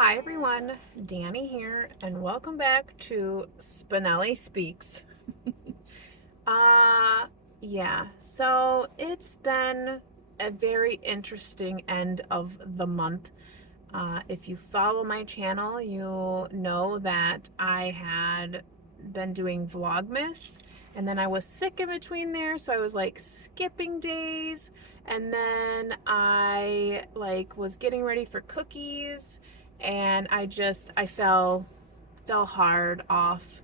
Hi everyone, Dani here, and welcome back to Spenelli Speaks. uh, so it's been a very interesting end of the month. If you follow my channel, you know that I had been doing Vlogmas, and then I was sick in between there, so I was like skipping days, and then I was getting ready for cookies, and I fell hard off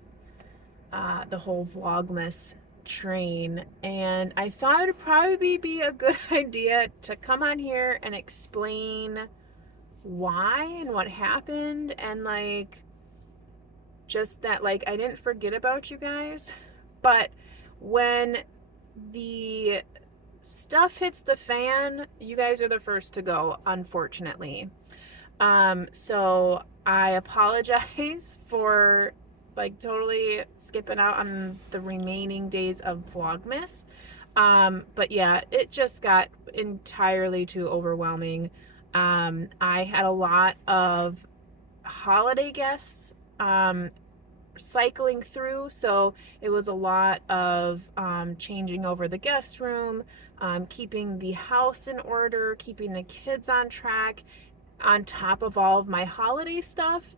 the whole Vlogmas train, and I thought it would probably be a good idea to come on here and explain why and what happened, and just that I didn't forget about you guys, but when the stuff hits the fan, you guys are the first to go, unfortunately. So I apologize for totally skipping out on the remaining days of Vlogmas. But yeah, it just got entirely too overwhelming. I had a lot of holiday guests cycling through, so it was a lot of changing over the guest room, keeping the house in order, keeping the kids on track, on top of all of my holiday stuff.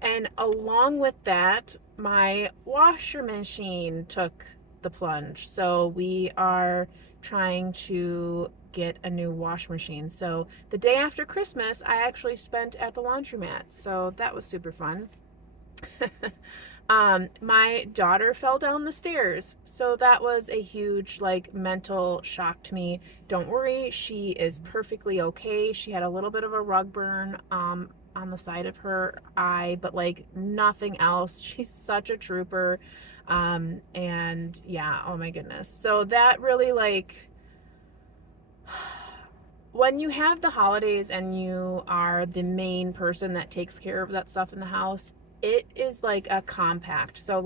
And along with that, my washer machine took the plunge. So we are trying to get a new wash machine. So the day after Christmas, I actually spent at the laundromat. So that was super fun. My daughter fell down the stairs, so that was a huge mental shock to me. Don't worry, she is perfectly okay. She had a little bit of a rug burn on the side of her eye, but nothing else. She's such a trooper. And yeah, oh my goodness. So that really when you have the holidays and you are the main person that takes care of that stuff in the house, it is like a compact. So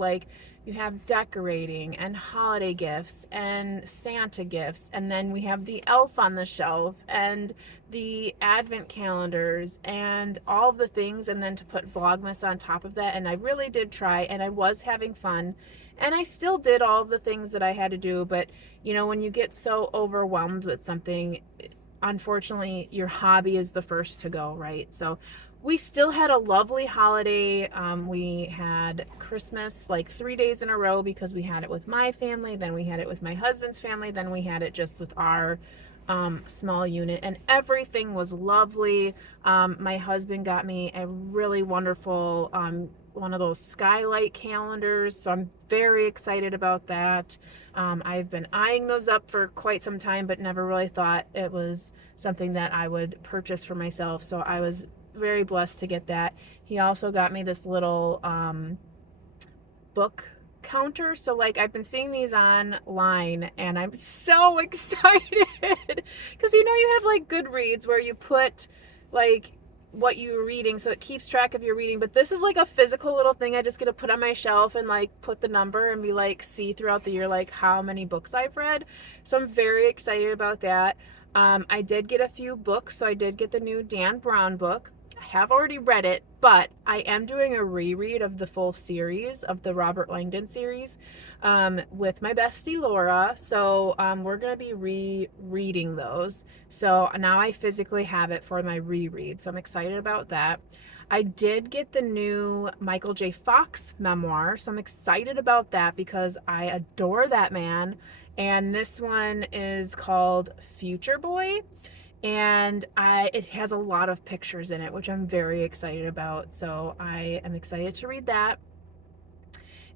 you have decorating and holiday gifts and Santa gifts, and then we have the elf on the shelf and the advent calendars and all the things, and then to put Vlogmas on top of that. And I really did try, and I was having fun, and I still did all of the things that I had to do. But when you get so overwhelmed with something, unfortunately your hobby is the first to go, right? So we still had a lovely holiday. We had Christmas 3 days in a row because we had it with my family, then we had it with my husband's family, then we had it just with our small unit, and everything was lovely. My husband got me a really wonderful one of those skylight calendars, so I'm very excited about that. I've been eyeing those up for quite some time, but never really thought it was something that I would purchase for myself, so I was very blessed to get that. He also got me this little book counter. So I've been seeing these online, and I'm so excited because you have Goodreads where you put what you're reading, so it keeps track of your reading, but this is a physical little thing I just get to put on my shelf and put the number and be see throughout the year how many books I've read. So I'm very excited about that. I did get a few books. So I did get the new Dan Brown book. I have already read it, but I am doing a reread of the full series of the Robert Langdon series with my bestie Laura. So we're going to be rereading those. So now I physically have it for my reread. So I'm excited about that. I did get the new Michael J. Fox memoir. So I'm excited about that because I adore that man. And this one is called Future Boy. And it has a lot of pictures in it, which I'm very excited about. So I am excited to read that.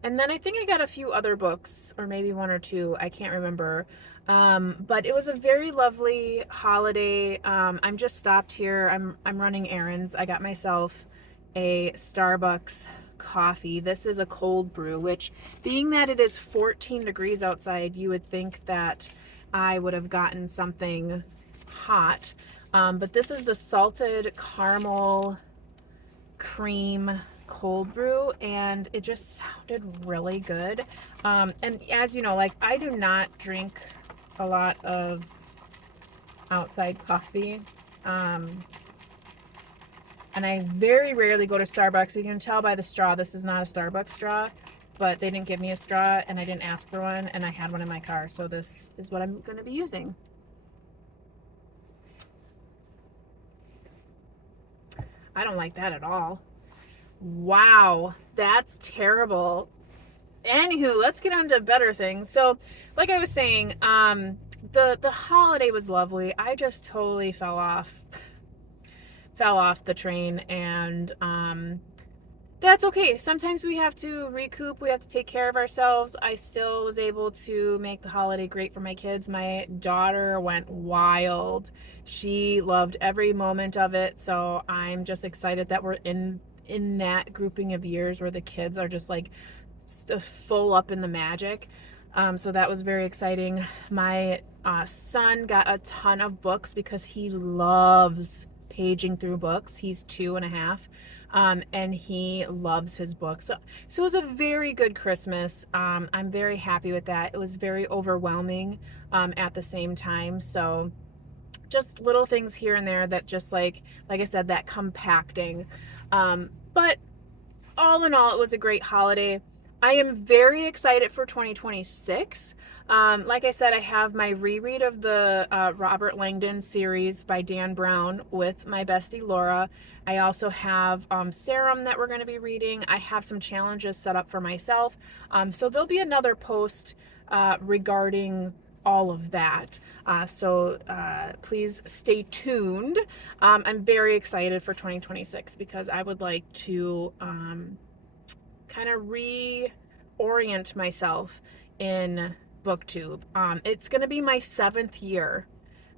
And then I think I got a few other books, or maybe one or two, I can't remember. But it was a very lovely holiday. I'm just stopped here. I'm running errands. I got myself a Starbucks coffee. This is a cold brew, which, being that it is 14 degrees outside, you would think that I would have gotten something hot. But this is the salted caramel cream cold brew, and it just sounded really good. And as you know, I do not drink a lot of outside coffee. And I very rarely go to Starbucks. You can tell by the straw, this is not a Starbucks straw, but they didn't give me a straw and I didn't ask for one, and I had one in my car. So this is what I'm going to be using. I don't like that at all. Wow, that's terrible. Anywho, let's get on to better things. So, like I was saying, the holiday was lovely. I just totally fell off the train, and that's okay. Sometimes we have to recoup. We have to take care of ourselves. I still was able to make the holiday great for my kids. My daughter went wild. She loved every moment of it. So I'm just excited that we're in that grouping of years where the kids are just like full up in the magic. So that was very exciting. My son got a ton of books because he loves paging through books. He's 2.5. And he loves his books. So it was a very good Christmas. I'm very happy with that. It was very overwhelming at the same time. So just little things here and there that just like I said, that compacting. But all in all, it was a great holiday. I am very excited for 2026. Like I said, I have my reread of the Robert Langdon series by Dan Brown with my bestie Laura. I also have Serum that we're going to be reading. I have some challenges set up for myself. So there'll be another post regarding all of that. So please stay tuned. I'm very excited for 2026 because I would like to kind of reorient myself in BookTube. It's going to be my 7th year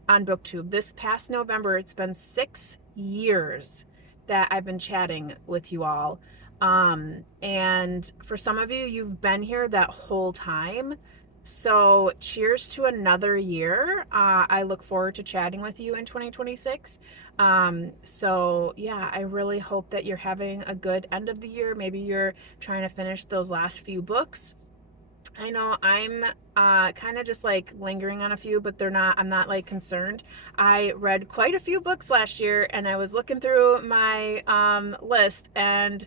on BookTube. This past November, it's been 6 years that I've been chatting with you all. And for some of you, you've been here that whole time. So cheers to another year. I look forward to chatting with you in 2026. So yeah, I really hope that you're having a good end of the year. Maybe you're trying to finish those last few books. I know I'm kind of just like lingering on a few, but I'm not like concerned. I read quite a few books last year, and I was looking through my list, and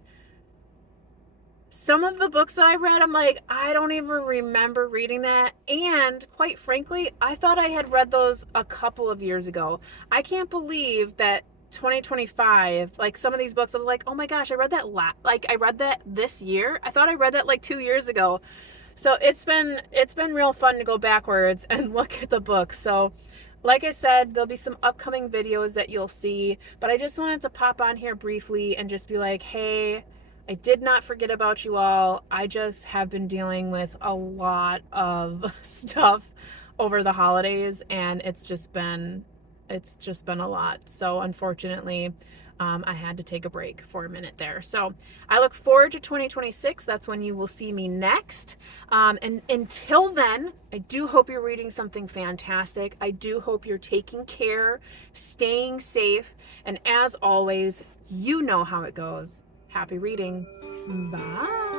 some of the books that I read, I'm like, I don't even remember reading that. And quite frankly, I thought I had read those a couple of years ago. I can't believe that 2025, like some of these books, I was like, oh my gosh, I read that I read that this year. I thought I read that like 2 years ago. So it's been real fun to go backwards and look at the books. So like I said, there'll be some upcoming videos that you'll see, but I just wanted to pop on here briefly and just be like, hey, I did not forget about you all. I just have been dealing with a lot of stuff over the holidays, and it's just been a lot. So unfortunately, I had to take a break for a minute there. So I look forward to 2026. That's when you will see me next. And until then, I do hope you're reading something fantastic. I do hope you're taking care, staying safe, and as always, you know how it goes. Happy reading. Bye.